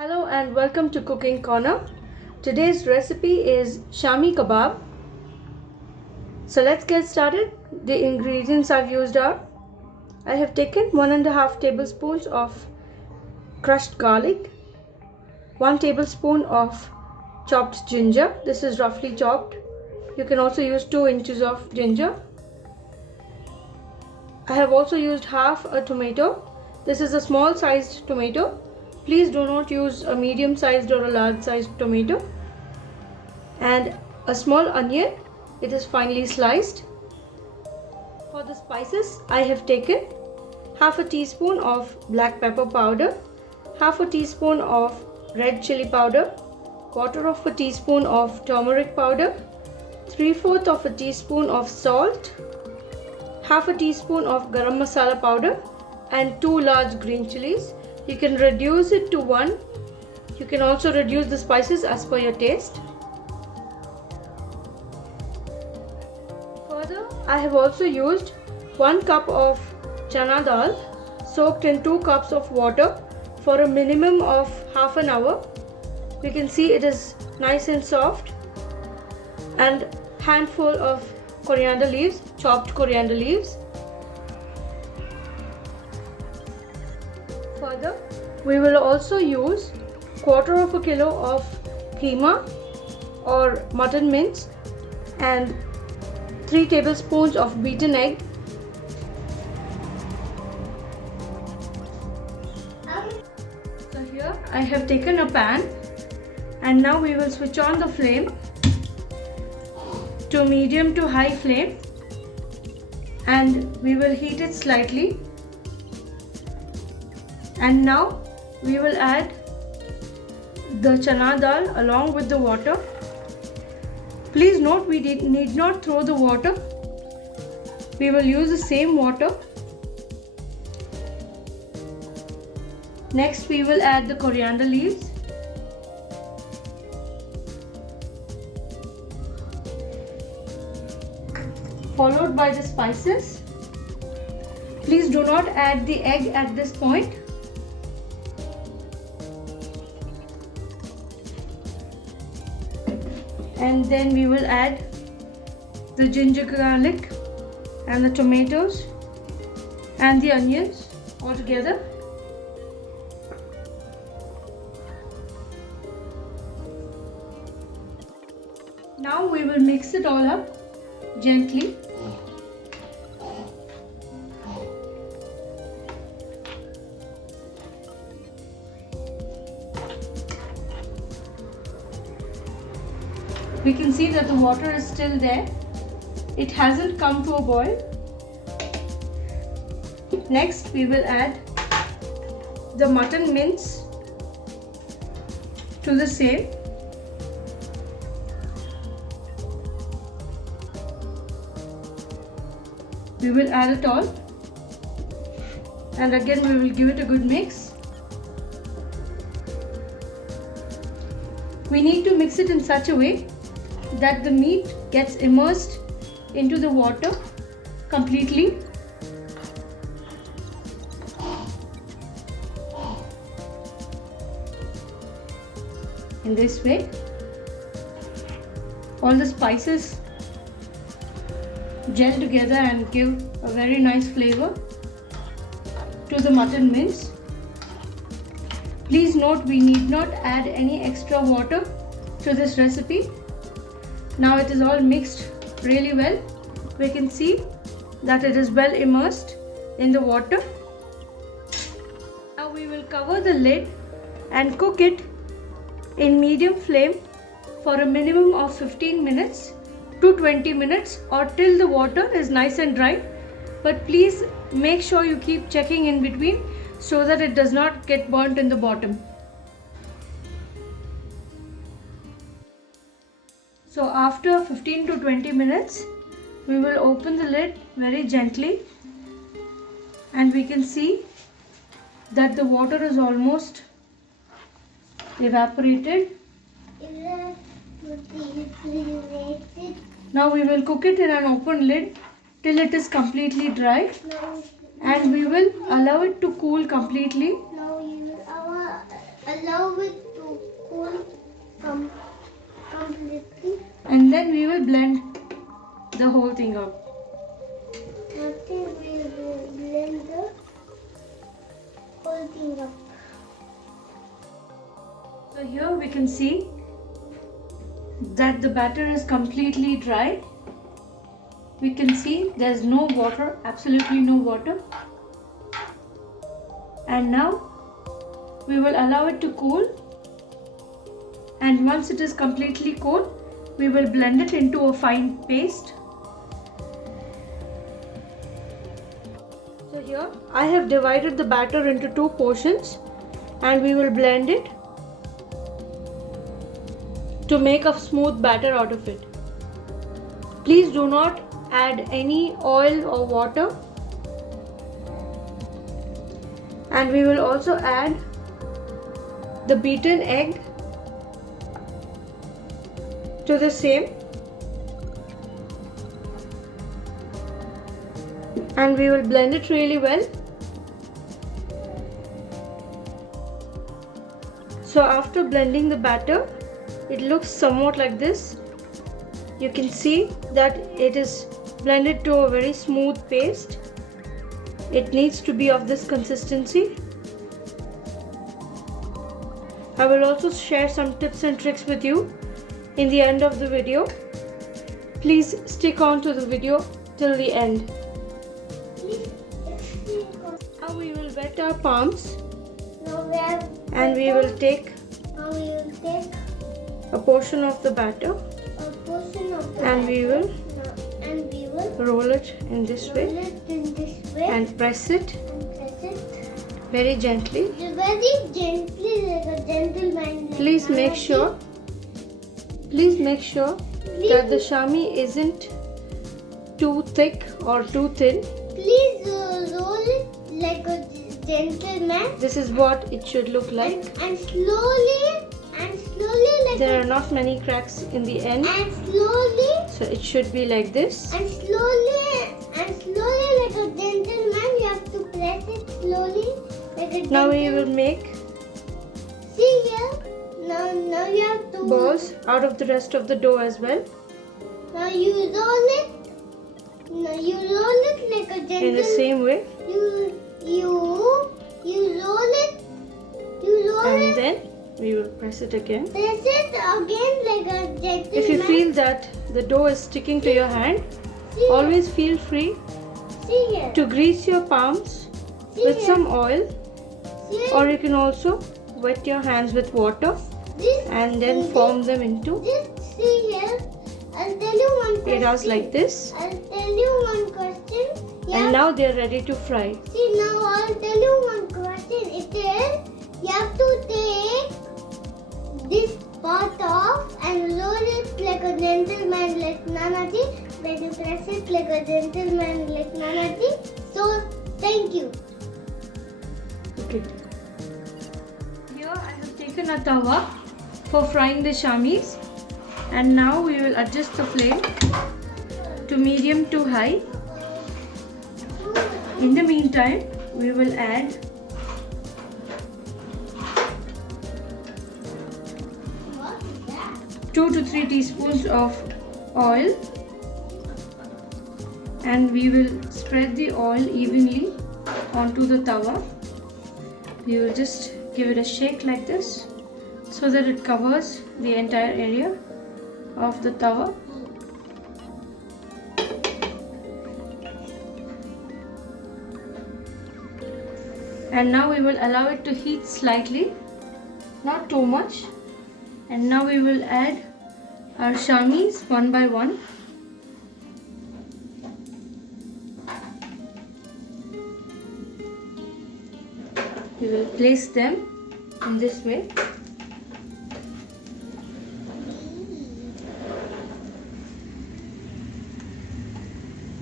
Hello and welcome to Cooking Corner. Today's recipe is Shami kebab. So let's get started. The ingredients I've used are: I have taken 1.5 tablespoons of crushed garlic, 1 tablespoon of chopped ginger. This is roughly chopped. You can also use 2 inches of ginger. I have also used half a tomato. This is a small sized tomato. Please do not use a medium sized or a large sized tomato. And a small onion. It is finely sliced. For the spices, I have taken half a teaspoon of black pepper powder, half a teaspoon of red chili powder, quarter of a teaspoon of turmeric powder, 3/4 of a teaspoon of salt, half a teaspoon of garam masala powder, and 2 large green chilies. You can reduce it to 1. You can also reduce the spices as per your taste. Further, I have also used 1 cup of chana dal soaked in 2 cups of water for a minimum of half an hour. You can see it is nice and soft, and handful of coriander leaves, chopped coriander leaves. Further, we will also use quarter of a kilo of keema or mutton mince and 3 tablespoons of beaten egg. So here I have taken a pan, and now we will switch on the flame to medium to high flame, and we will heat it slightly. And now we will add the chana dal along with the water. Please note, we need not throw the water. We will use the same water. Next we will add the coriander leaves. Followed by the spices. Please do not add the egg at this point. And then we will add the ginger garlic and the tomatoes and the onions all together. Now we will mix it all up gently. We can see that the water is still there. It hasn't come to a boil. Next we will add the mutton mince to the same. We will add it all, and again we will give it a good mix. We need to mix it in such a way that the meat gets immersed into the water completely. In this way, all the spices gel together and give a very nice flavor to the mutton mince. Please note, we need not add any extra water to this recipe. Now it is all mixed really well. We can see that it is well immersed in the water. Now we will cover the lid and cook it in medium flame for a minimum of 15 minutes to 20 minutes, or till the water is nice and dry. But please make sure you keep checking in between so that it does not get burnt in the bottom. So after 15 to 20 minutes, we will open the lid very gently, and we can see that the water is almost evaporated. Now we will cook it in an open lid till it is completely dry, and we will allow it to cool completely. No, you allow it thing up. Nothing, we will blend the whole thing up. So here we can see that the batter is completely dry. We can see there's no water, absolutely no water. And now we will allow it to cool, and once it is completely cool, we will blend it into a fine paste. So here I have divided the batter into 2 portions, and we will blend it to make a smooth batter out of it. Please do not add any oil or water. And we will also add the beaten egg to the same, and we will blend it really well. So after blending the batter, it looks somewhat like this. You can see that it is blended to a very smooth paste. It needs to be of this consistency. I will also share some tips and tricks with you in the end of the video. Please stick on to the video till the end. Now we will wet our palms, and we will take a portion of the batter, and we will roll it in this way and press it very gently. Very gently, like a gentleman. Please make sure that the shami isn't too thick or too thin. Please roll it like a gentleman. This is what it should look like. And slowly like There are not many cracks in the end, and slowly so it should be like this. and slowly like a gentleman. You have to press it slowly like a gentleman. Now we will make See here. Now you have to balls out of the rest of the dough as well. Now you roll it. Now you roll it like a gentleman. In the same way, You roll it. and then we will press it again. Press it again like a gentleman. If you feel that the dough is sticking to your hand, See, always feel free see here. to grease your palms See with here. some oil, See or you can also wet your hands with water this, and then form them into see here. I'll tell you one question. peras like this. I'll tell you one question. And now they are ready to fry. See, now I'll tell you one question. It is, you have to take this part off and roll it like a gentleman like Nanaji. Then you press it like a gentleman like Nanaji. So, thank you. Okay. Here I have taken a tawa for frying the shamis, and now we will adjust the flame to medium to high. In the meantime, we will add What is that? 2 to 3 teaspoons of oil, and we will spread the oil evenly onto the tawa. We will just give it a shake like this so that it covers the entire area of the tawa. And now we will allow it to heat slightly, not too much. And now we will add our shamis one by one. We will place them in this way.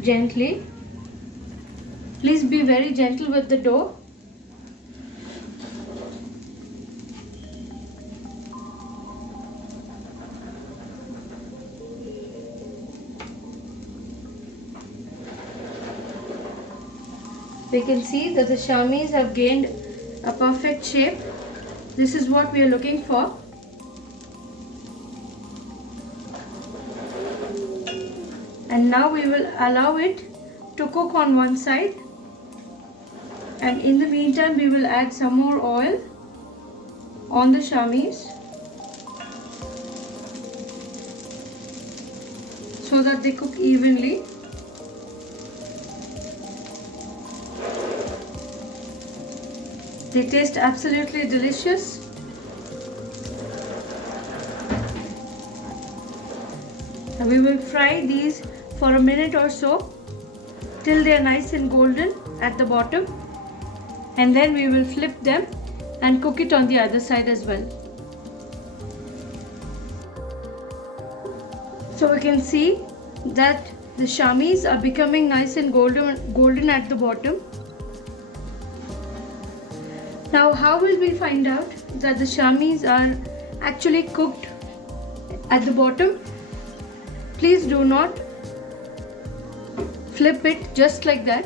Gently. Please be very gentle with the dough. We can see that the shamis have gained a perfect shape. This is what we are looking for. And now we will allow it to cook on one side, and in the meantime we will add some more oil on the shamis so that they cook evenly. They taste absolutely delicious. And we will fry these for a minute or so till they are nice and golden at the bottom, and then we will flip them and cook it on the other side as well. So we can see that the shamis are becoming nice and golden at the bottom. Now how will we find out that the shamis are actually cooked at the bottom? Please do not flip it just like that.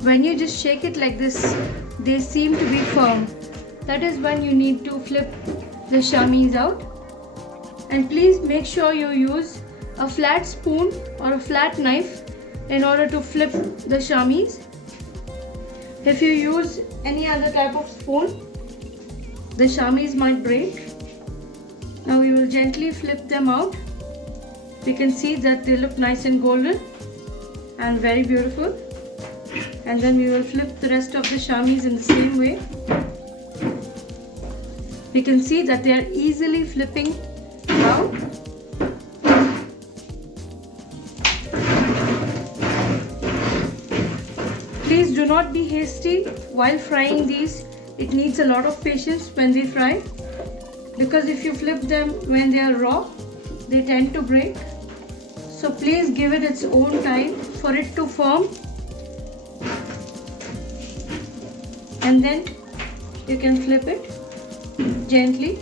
When you just shake it like this, they seem to be firm. That is when you need to flip the shamis out. And please make sure you use a flat spoon or a flat knife in order to flip the shamis. If you use any other type of spoon, the shamis might break. Now we will gently flip them out. We can see that they look nice and golden and very beautiful. And then we will flip the rest of the shamis in the same way. We can see that they are easily flipping out. Please do not be hasty while frying these. It needs a lot of patience when they fry, because if you flip them when they are raw, they tend to break. So please give it its own time for it to firm, and then you can flip it gently,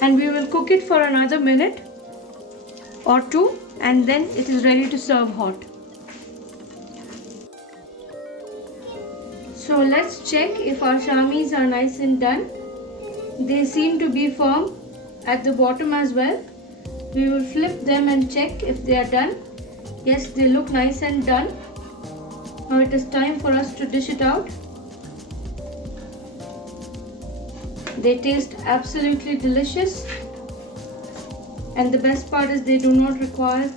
and we will cook it for another minute or two, and then it is ready to serve hot. So let's check if our shamis are nice and done. They seem to be firm at the bottom as well. We will flip them and check if they are done. Yes, they look nice and done. Now it is time for us to dish it out. They taste absolutely delicious, and the best part is they do not require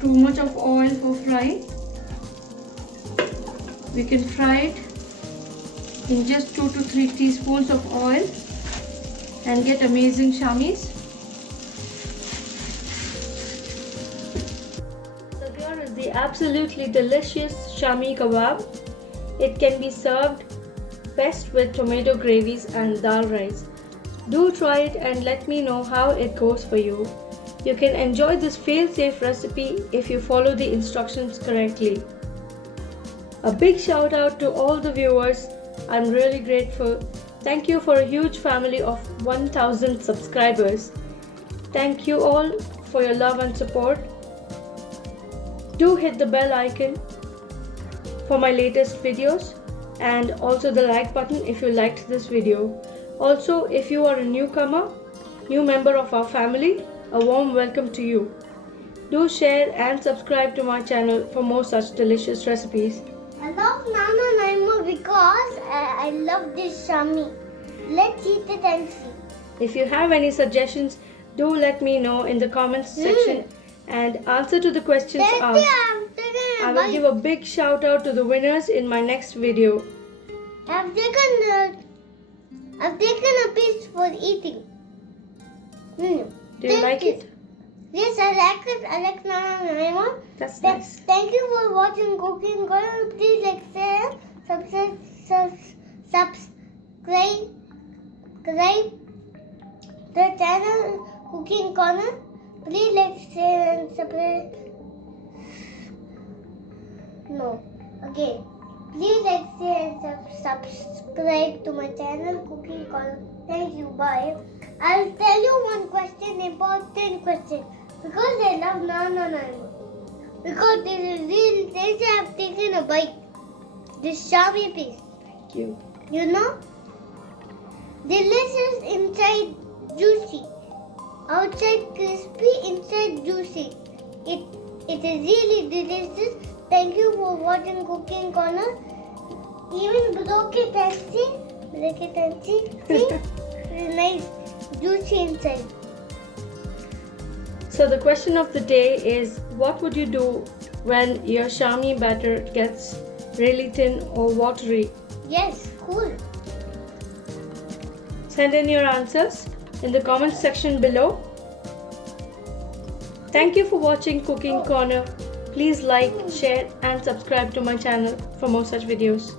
too much of oil for frying. We can fry it in just 2 to 3 teaspoons of oil and get amazing shamis. So here is the absolutely delicious shami kebab. It can be served best with tomato gravies and dal rice. Do try it and let me know how it goes for you. You can enjoy this fail-safe recipe if you follow the instructions correctly. A big shout out to all the viewers. I'm really grateful. Thank you for a huge family of 1000 subscribers. Thank you all for your love and support. Do hit the bell icon for my latest videos, and also the like button if you liked this video. Also, if you are a newcomer, new member of our family, a warm welcome to you. Do share and subscribe to my channel for more such delicious recipes. I love Nana Naima because I love this shami. Let's eat it and see. If you have any suggestions, do let me know in the comments section and answer to the questions asked. I will give a big shout out to the winners in my next video. I've taken a piece for eating. Do you like it? Yes, I like it. I like Nana Naima. That's nice. Thank you for watching Cooking Corner. Please like, share, subscribe the channel Cooking Corner. Please like, share and subscribe. No. Okay. Please like, share and subscribe to my channel Cooking Corner. Thank you. Bye. I'll tell you one question, important question. Because I love Nana Naima. Because this is real tasty. I've taken a bite. This shami piece. Thank you. You know? Delicious inside, juicy. Outside crispy, inside juicy. It is really delicious. Thank you for watching Cooking Corner. Even broke it and see. It's nice, juicy inside. So the question of the day is, what would you do when your Shami batter gets really thin or watery? Yes, cool. Send in your answers in the comment section below. Thank you for watching Cooking Corner. Please like, share and subscribe to my channel for more such videos.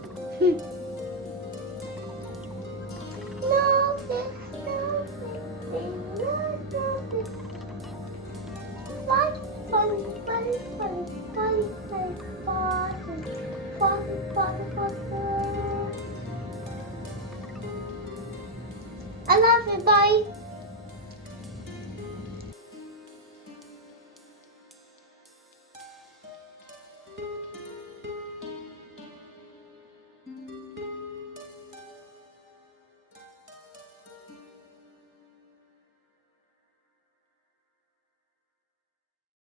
I love it. Bye.